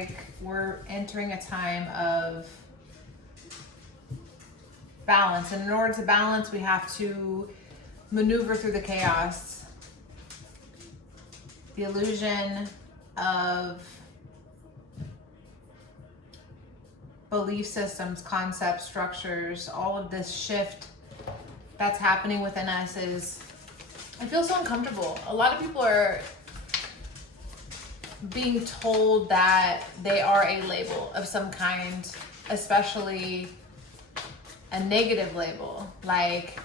like we're entering a time of balance. And in order to balance, we have to maneuver through the chaos. The illusion of belief systems, concepts, structures, all of this shift that's happening within us is, I feel so uncomfortable. A lot of people are being told that they are a label of some kind, especially a negative label, like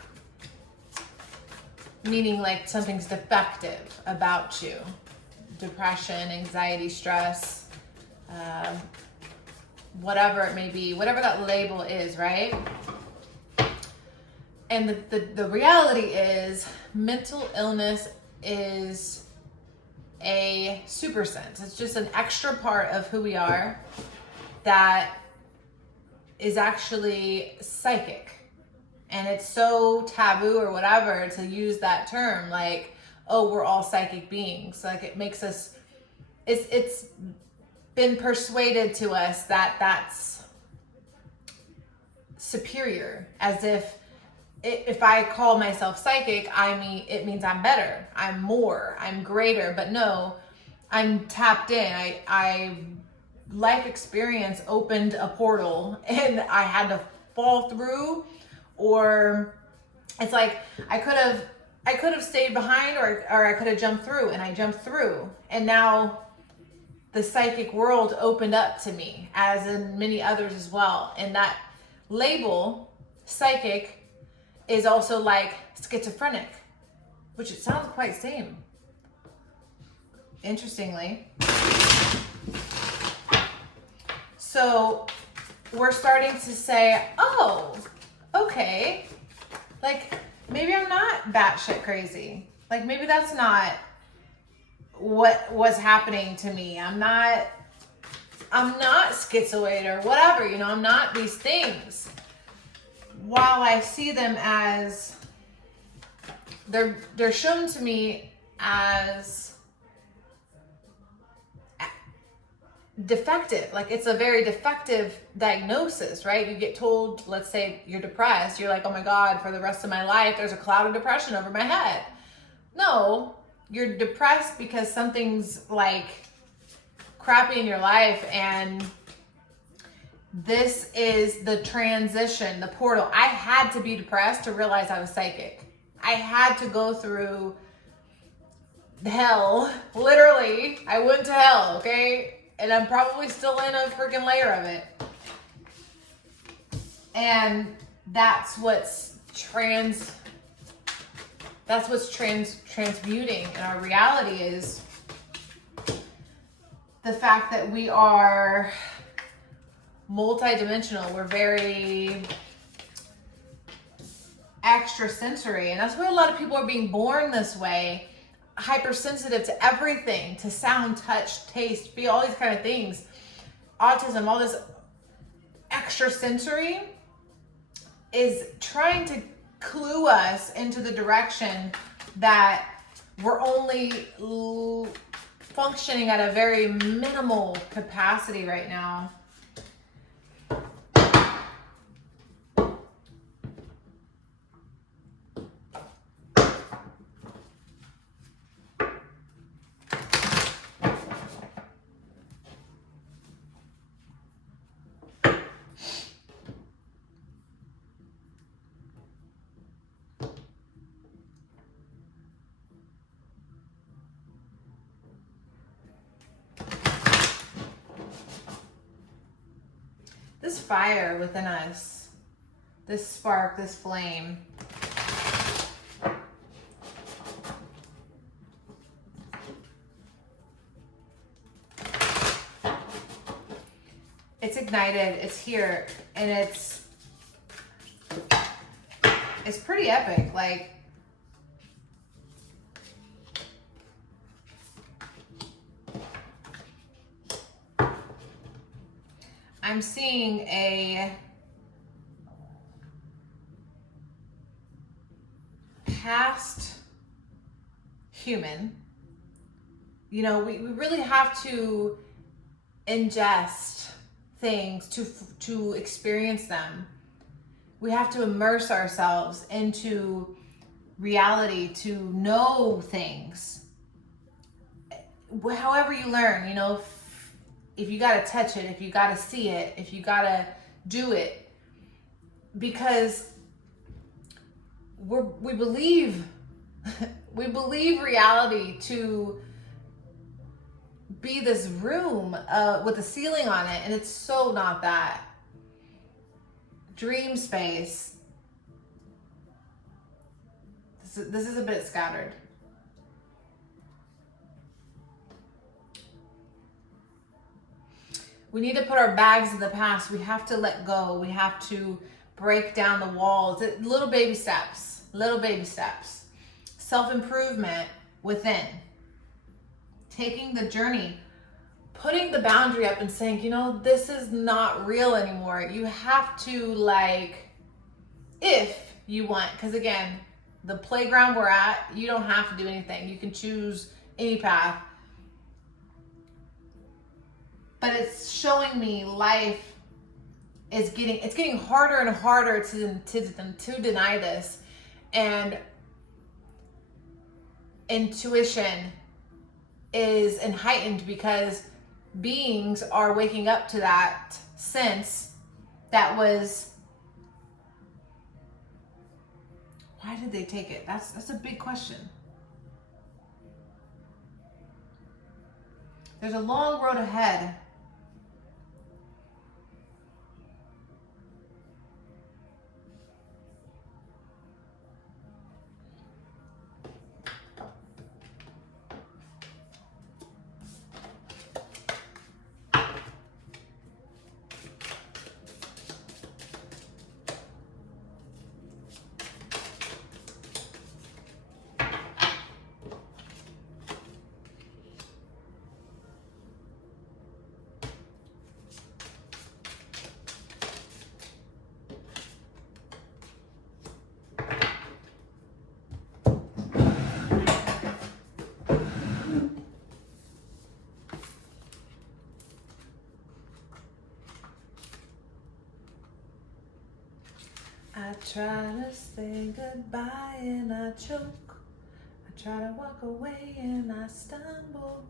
meaning like something's defective about you. Depression, anxiety, stress, whatever it may be, whatever that label is, right? And the reality is mental illness is a super sense. It's just an extra part of who we are that is actually psychic. And it's so taboo or whatever to use that term, like, oh, we're all psychic beings. Like, it makes us, it's been persuaded to us that that's superior, as if I call myself psychic, it means I'm better, I'm more, I'm greater. But no, I'm tapped in. I life experience opened a portal and I had to fall through, or it's like I could have stayed behind, or I could have jumped through, and I jumped through, and now the psychic world opened up to me, as in many others as well. And that label, psychic, is also like schizophrenic, which it sounds quite same, interestingly. So we're starting to say, oh, okay, like maybe I'm not batshit crazy. Like maybe that's not what was happening to me. I'm not schizoid or whatever, you know, I'm not these things. While I see them as, they're shown to me as defective. Like it's a very defective diagnosis, right? You get told, let's say you're depressed, you're like, oh my God, for the rest of my life, there's a cloud of depression over my head. No, you're depressed because something's like crappy in your life, and this is the transition, the portal. I had to be depressed to realize I was psychic. I had to go through hell, literally. I went to hell, okay? And I'm probably still in a freaking layer of it. And that's what's transmuting. And our reality is the fact that we are multidimensional. We're very extrasensory. And that's why a lot of people are being born this way. Hypersensitive to everything, to sound, touch, taste, feel, all these kind of things. Autism, all this extrasensory is trying to clue us into the direction that we're only functioning at a very minimal capacity right now. This fire within us, this spark, this flame, it's ignited, it's here, and it's pretty epic. Like, I'm seeing a past human. You know, we really have to ingest things to experience them. We have to immerse ourselves into reality to know things. However you learn, you know, if you got to touch it, if you got to see it, if you got to do it, because we believe we believe reality to be this room with a ceiling on it, and it's so not that. Dream space. This is a bit scattered. We need to put our bags in the past. We have to let go. We have to break down the walls. Little baby steps. Little baby steps. Self-improvement within. Taking the journey. Putting the boundary up and saying, you know, this is not real anymore. You have to, like, if you want, because again, the playground we're at, you don't have to do anything. You can choose any path. But it's showing me life is getting harder and harder to deny this. And intuition is heightened because beings are waking up to that sense that was, why did they take it? That's a big question. There's a long road ahead. I try to say goodbye and I choke. I try to walk away and I stumble.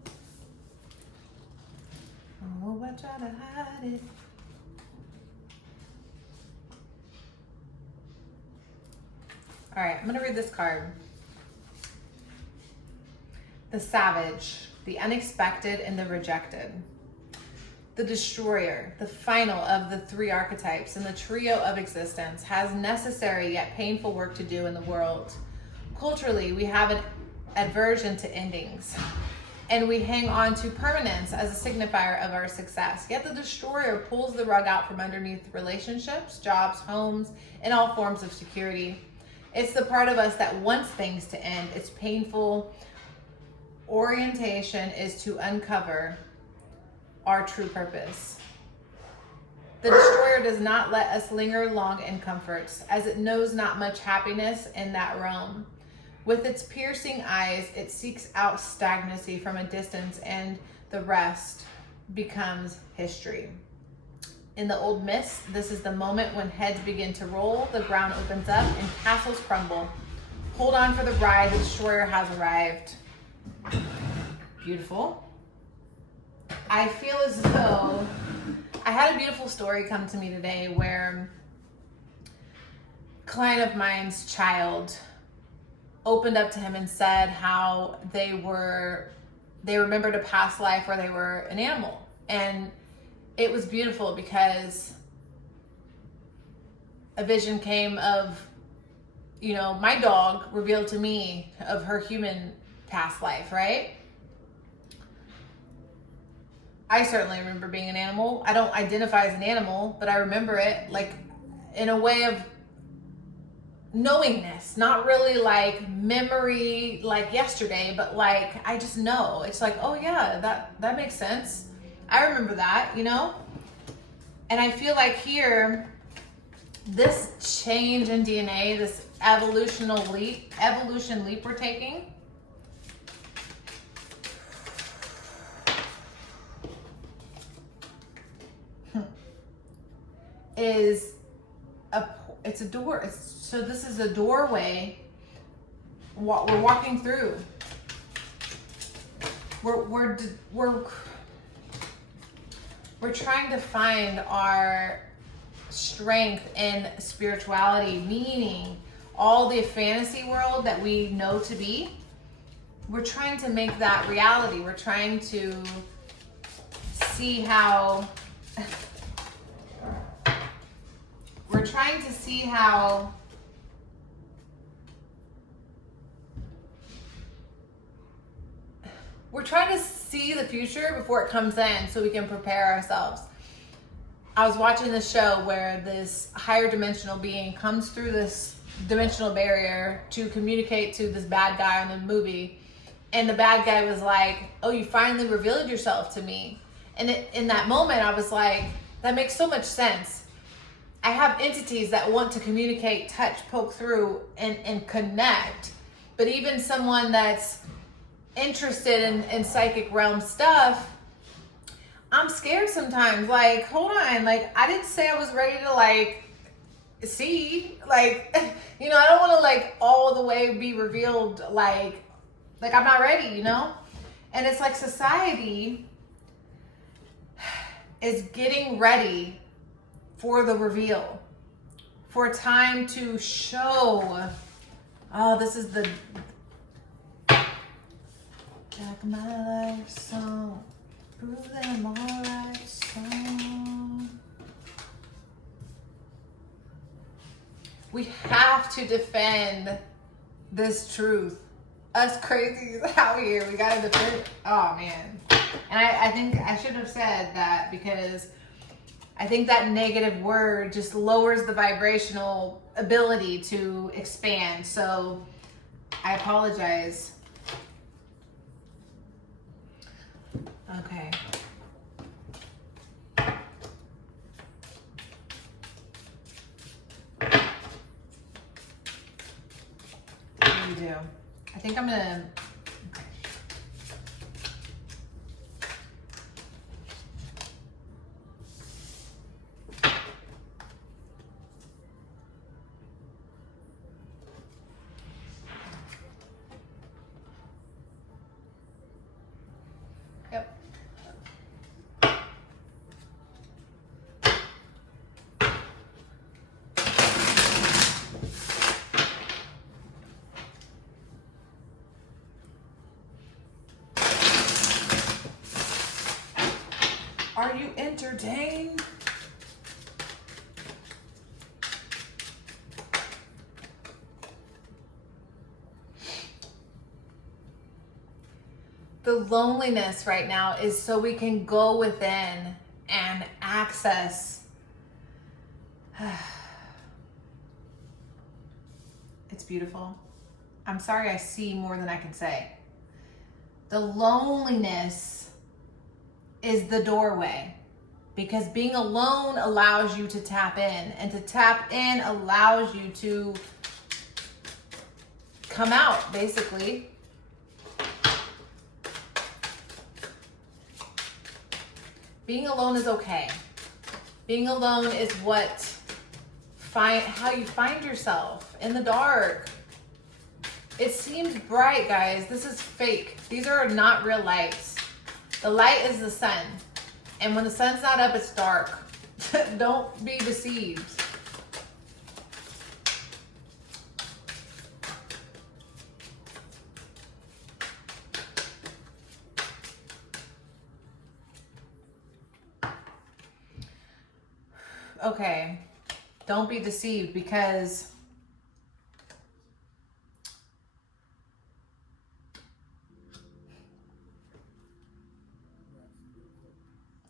Oh, I try to hide it. All right, I'm gonna read this card. The Savage, the Unexpected and the Rejected. The Destroyer, the final of the three archetypes in the trio of existence, has necessary yet painful work to do in the world. Culturally, we have an aversion to endings, and we hang on to permanence as a signifier of our success. Yet the Destroyer pulls the rug out from underneath relationships, jobs, homes, and all forms of security. It's the part of us that wants things to end. Its painful orientation is to uncover our true purpose. The Destroyer does not let us linger long in comforts, as it knows not much happiness in that realm. With its piercing eyes, it seeks out stagnancy from a distance, and the rest becomes history. In the old myths, this is the moment when heads begin to roll, the ground opens up, and castles crumble. Hold on for the ride, the Destroyer has arrived. Beautiful. I feel as though I had a beautiful story come to me today where a client of mine's child opened up to him and said how they remembered a past life where they were an animal. And it was beautiful because a vision came of, you know, my dog revealed to me of her human past life, right? I certainly remember being an animal. I don't identify as an animal, but I remember it like in a way of knowingness, not really like memory like yesterday, but like I just know. It's like, oh yeah, that makes sense. I remember that, you know? And I feel like here, this change in DNA, this evolution leap we're taking, is it's a door. So this is a doorway we're walking through. We're trying to find our strength in spirituality, meaning all the fantasy world that we know to be. We're trying to make that reality. We're trying to see how we're trying to see how we're trying to see the future before it comes in so we can prepare ourselves. I was watching this show where this higher dimensional being comes through this dimensional barrier to communicate to this bad guy on the movie. And the bad guy was like, oh, you finally revealed yourself to me. And in that moment, I was like, that makes so much sense. I have entities that want to communicate, touch, poke through, and connect. But even someone that's interested in psychic realm stuff, I'm scared sometimes. Like, hold on. Like, I didn't say I was ready to, like, see. Like, you know, I don't want to, like, all the way be revealed, like I'm not ready, you know? And it's like society is getting ready for the reveal, for time to show. Oh, this is the Jack my life song, prove that I'm alright song. We have to defend this truth. Us crazies out here, we gotta defend it. Oh man. And I think I should have said that, because I think that negative word just lowers the vibrational ability to expand. So I apologize. Okay. What do you do? I think I'm gonna, okay. Yep. Are you entertained? The loneliness right now is so we can go within and access. It's beautiful. I'm sorry, I see more than I can say. The loneliness is the doorway, because being alone allows you to tap in, and to tap in allows you to come out, basically. Being alone is okay. Being alone is how you find yourself in the dark. It seems bright, guys. This is fake. These are not real lights. The light is the sun. And when the sun's not up, it's dark. Don't be deceived. Okay, don't be deceived, because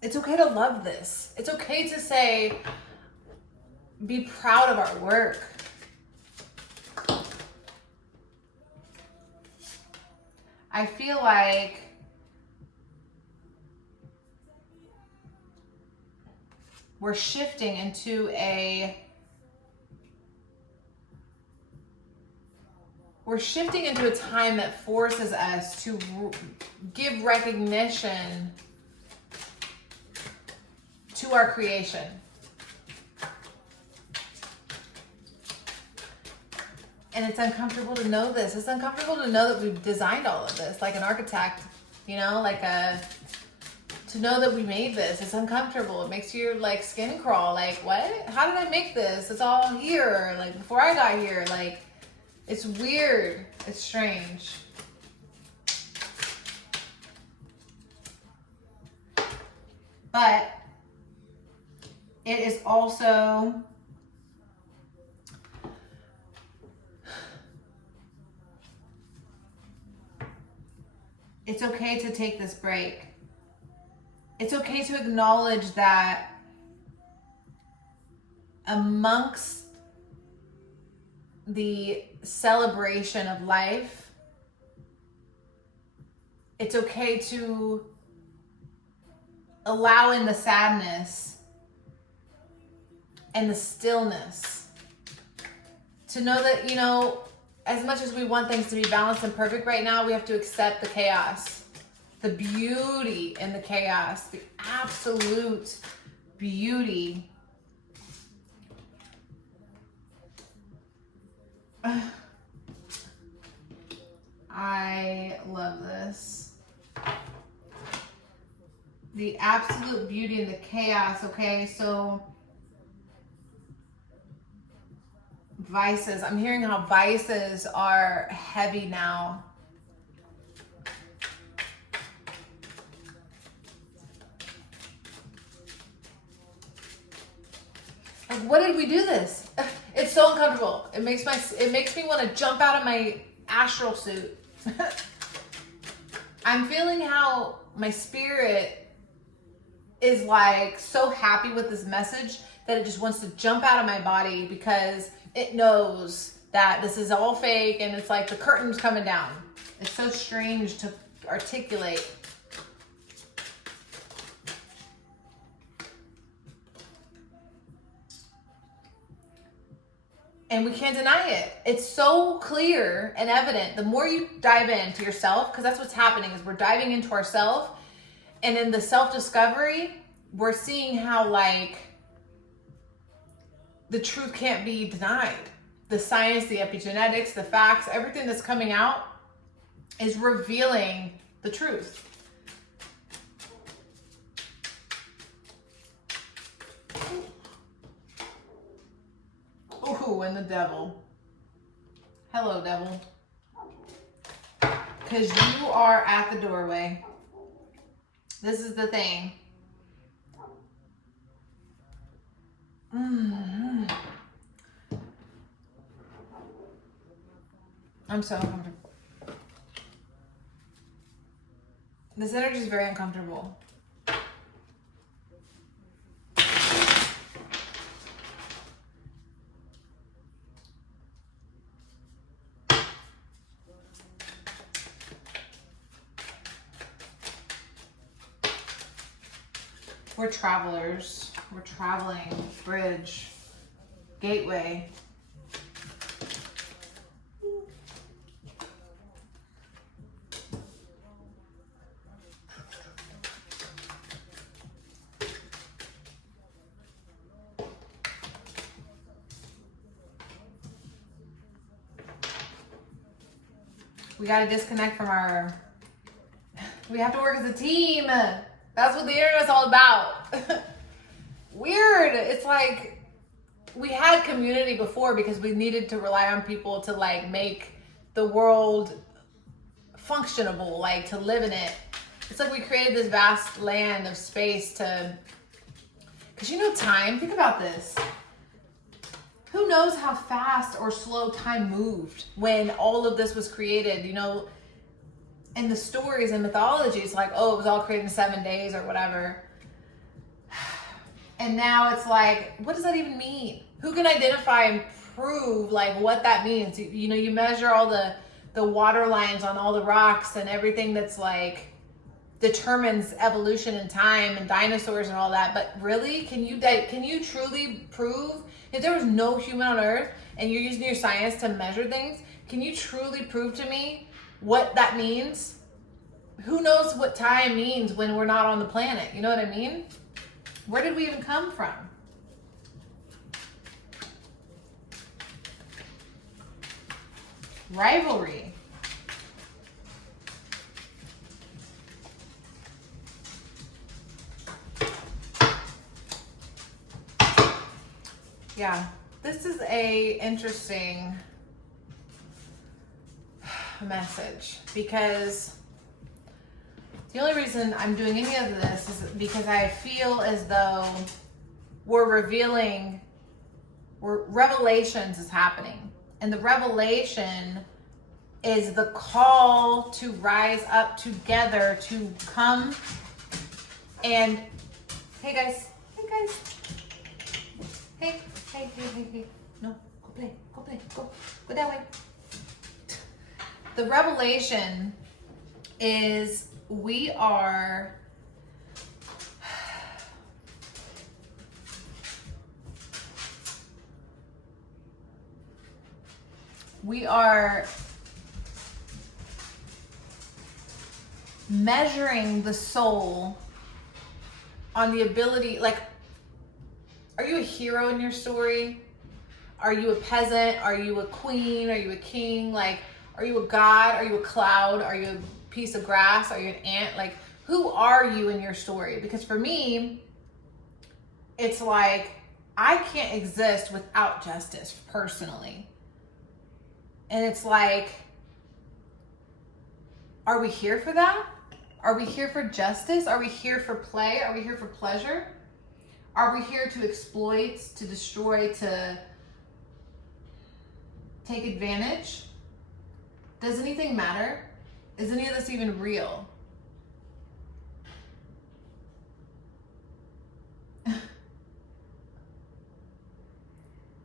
it's okay to love this. It's okay to say, be proud of our work. I feel like we're shifting into a time that forces us to give recognition to our creation. And it's uncomfortable to know this. It's uncomfortable to know that we've designed all of this, like an architect, you know, to know that we made this. It's uncomfortable. It makes your like skin crawl. Like, what? How did I make this? It's all here. Like before I got here. Like, it's weird. It's strange. But it is also it's okay to take this break. It's okay to acknowledge that amongst the celebration of life, it's okay to allow in the sadness and the stillness. To know that, you know, as much as we want things to be balanced and perfect right now, we have to accept the chaos, the beauty in the chaos, the absolute beauty. I love this. The absolute beauty in the chaos, okay? So vices. I'm hearing how vices are heavy now. Like, what did we do this? It's so uncomfortable. It makes me want to jump out of my astral suit. I'm feeling how my spirit is like so happy with this message that it just wants to jump out of my body because it knows that this is all fake and it's like the curtain's coming down. It's so strange to articulate. And we can't deny it. It's so clear and evident. The more you dive into yourself, because that's what's happening, is we're diving into ourselves. And in the self-discovery, we're seeing how like the truth can't be denied. The science, the epigenetics, the facts, everything that's coming out is revealing the truth. Ooh, and the devil. Hello, devil. Because you are at the doorway. This is the thing. I'm so uncomfortable. This energy is very uncomfortable. We're travelers. We're traveling. Bridge. Gateway. We got to disconnect from we have to work as a team. That's what the internet's all about. Weird. It's like we had community before because we needed to rely on people to like make the world functionable, like to live in it. It's like we created this vast land of space because you know time, think about this. Who knows how fast or slow time moved when all of this was created, you know, in the stories and mythologies, like, oh, it was all created in 7 days or whatever. And now it's like, what does that even mean? Who can identify and prove like what that means? You know, you measure all the water lines on all the rocks and everything that's like determines evolution and time and dinosaurs and all that. But really, can you truly prove, if there was no human on Earth and you're using your science to measure things, can you truly prove to me what that means? Who knows what time means when we're not on the planet? You know what I mean? Where did we even come from? Rivalry. Yeah, this is a interesting message, because the only reason I'm doing any of this is because I feel as though revelations is happening. And the revelation is the call to rise up together, to come and, hey guys, hey, no, go play, go that way. The revelation is we are measuring the soul on the ability, like, are you a hero in your story? Are you a peasant? Are you a queen? Are you a king? Like, are you a god? Are you a cloud? Are you a piece of grass? Are you an ant? Like, who are you in your story? Because for me, it's like, I can't exist without justice personally. And it's like, are we here for that? Are we here for justice? Are we here for play? Are we here for pleasure? Are we here to exploit, to destroy, to take advantage? Does anything matter? Is any of this even real?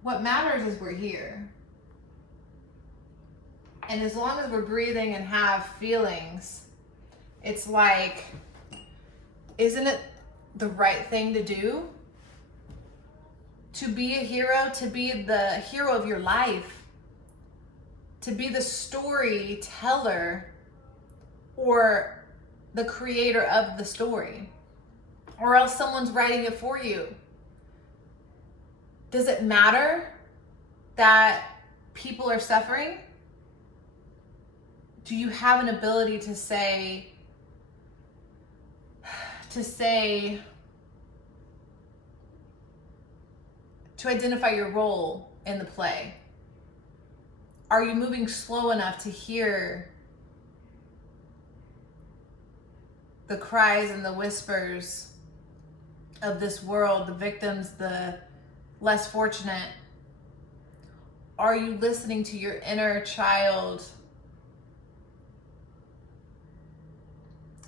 What matters is we're here. And as long as we're breathing and have feelings, it's like, isn't it the right thing to do? To be a hero, to be the hero of your life, to be the storyteller or the creator of the story, or else someone's writing it for you. Does it matter that people are suffering? Do you have an ability to say, to identify your role in the play? Are you moving slow enough to hear the cries and the whispers of this world, the victims, the less fortunate? Are you listening to your inner child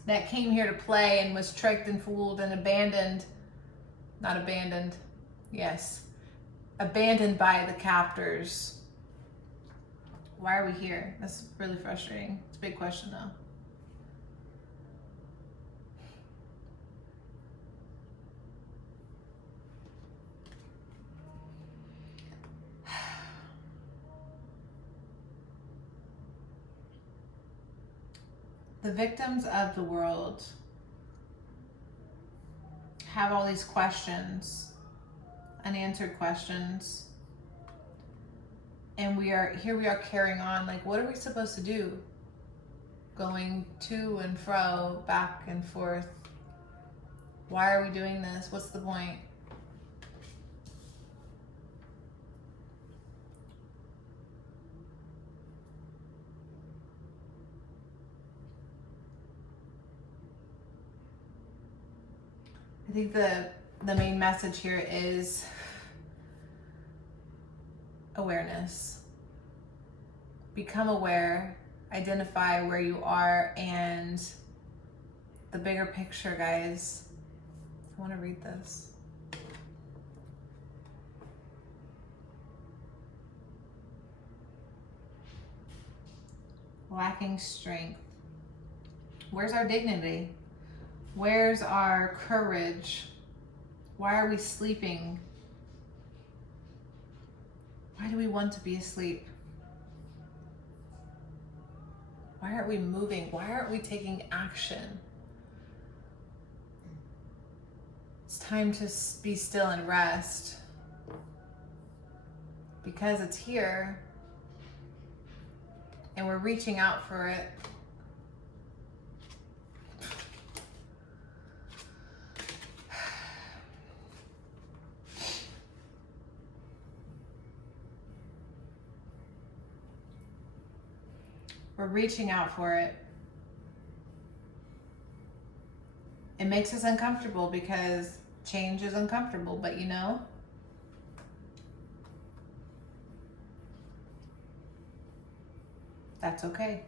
that came here to play and was tricked and fooled and abandoned by the captors? Why are we here? That's really frustrating. It's a big question though. The victims of the world have all these questions, unanswered questions. And we are carrying on, like, what are we supposed to do? Going to and fro, back and forth. Why are we doing this? What's the point? I think the main message here is awareness. Become aware, identify where you are, and the bigger picture, guys. I want to read this. Lacking strength. Where's our dignity? Where's our courage? Why are we sleeping? Why do we want to be asleep? Why aren't we moving? Why aren't we taking action? It's time to be still and rest, because it's here. and we're reaching out for it. We're reaching out for it. It makes us uncomfortable because change is uncomfortable, but you know, that's okay.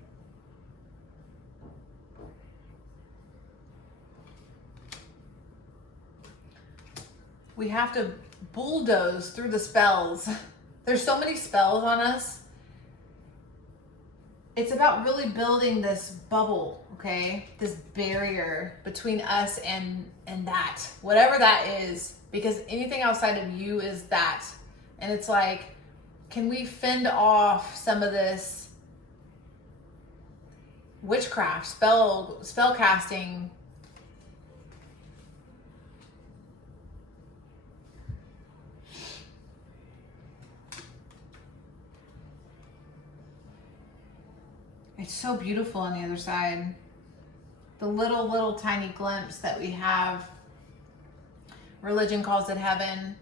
We have to bulldoze through the spells. There's so many spells on us. It's about really building this bubble, okay? This barrier between us and that, whatever that is, because anything outside of you is that. And it's like, can we fend off some of this witchcraft, spell casting? It's so beautiful on the other side. The little tiny glimpse that we have. Religion calls it heaven.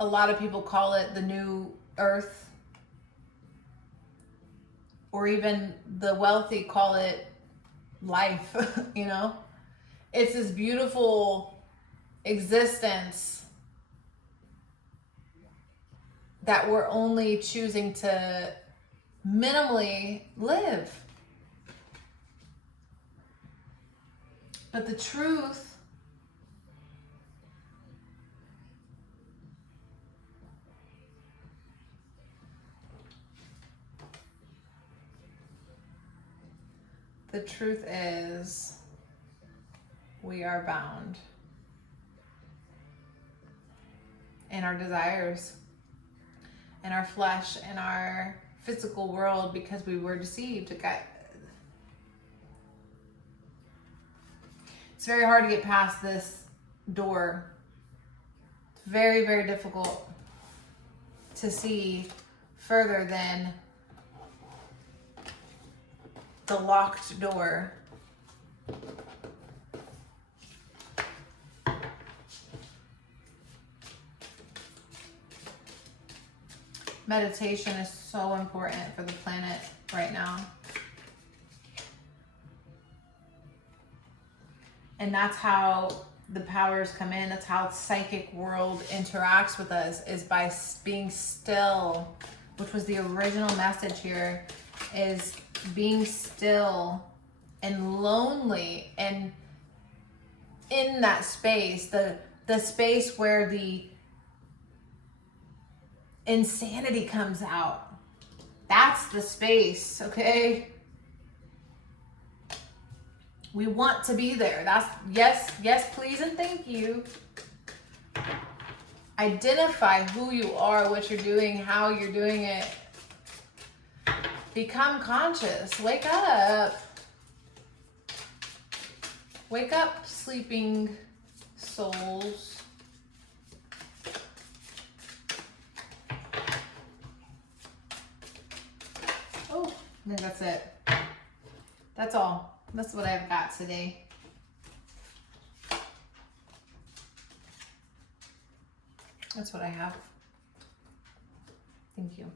A lot of people call it the new earth. Or even the wealthy call it life, you know? It's this beautiful existence that we're only choosing to minimally live. But the truth is we are bound in our desires, in our flesh, in our physical world, because we were deceived. It's very hard to get past this door. It's very, very difficult to see further than the locked door. Meditation is so important for the planet right now. And that's how the powers come in. That's how the psychic world interacts with us, is by being still, which was the original message here, is being still and lonely, and in that space, the space where the insanity comes out. That's the space, okay? We want to be there. That's yes, please, and thank you. Identify who you are, what you're doing, how you're doing it. Become conscious. Wake up. Wake up, sleeping souls. Oh, I think that's it. That's all. That's what I've got today. That's what I have. Thank you.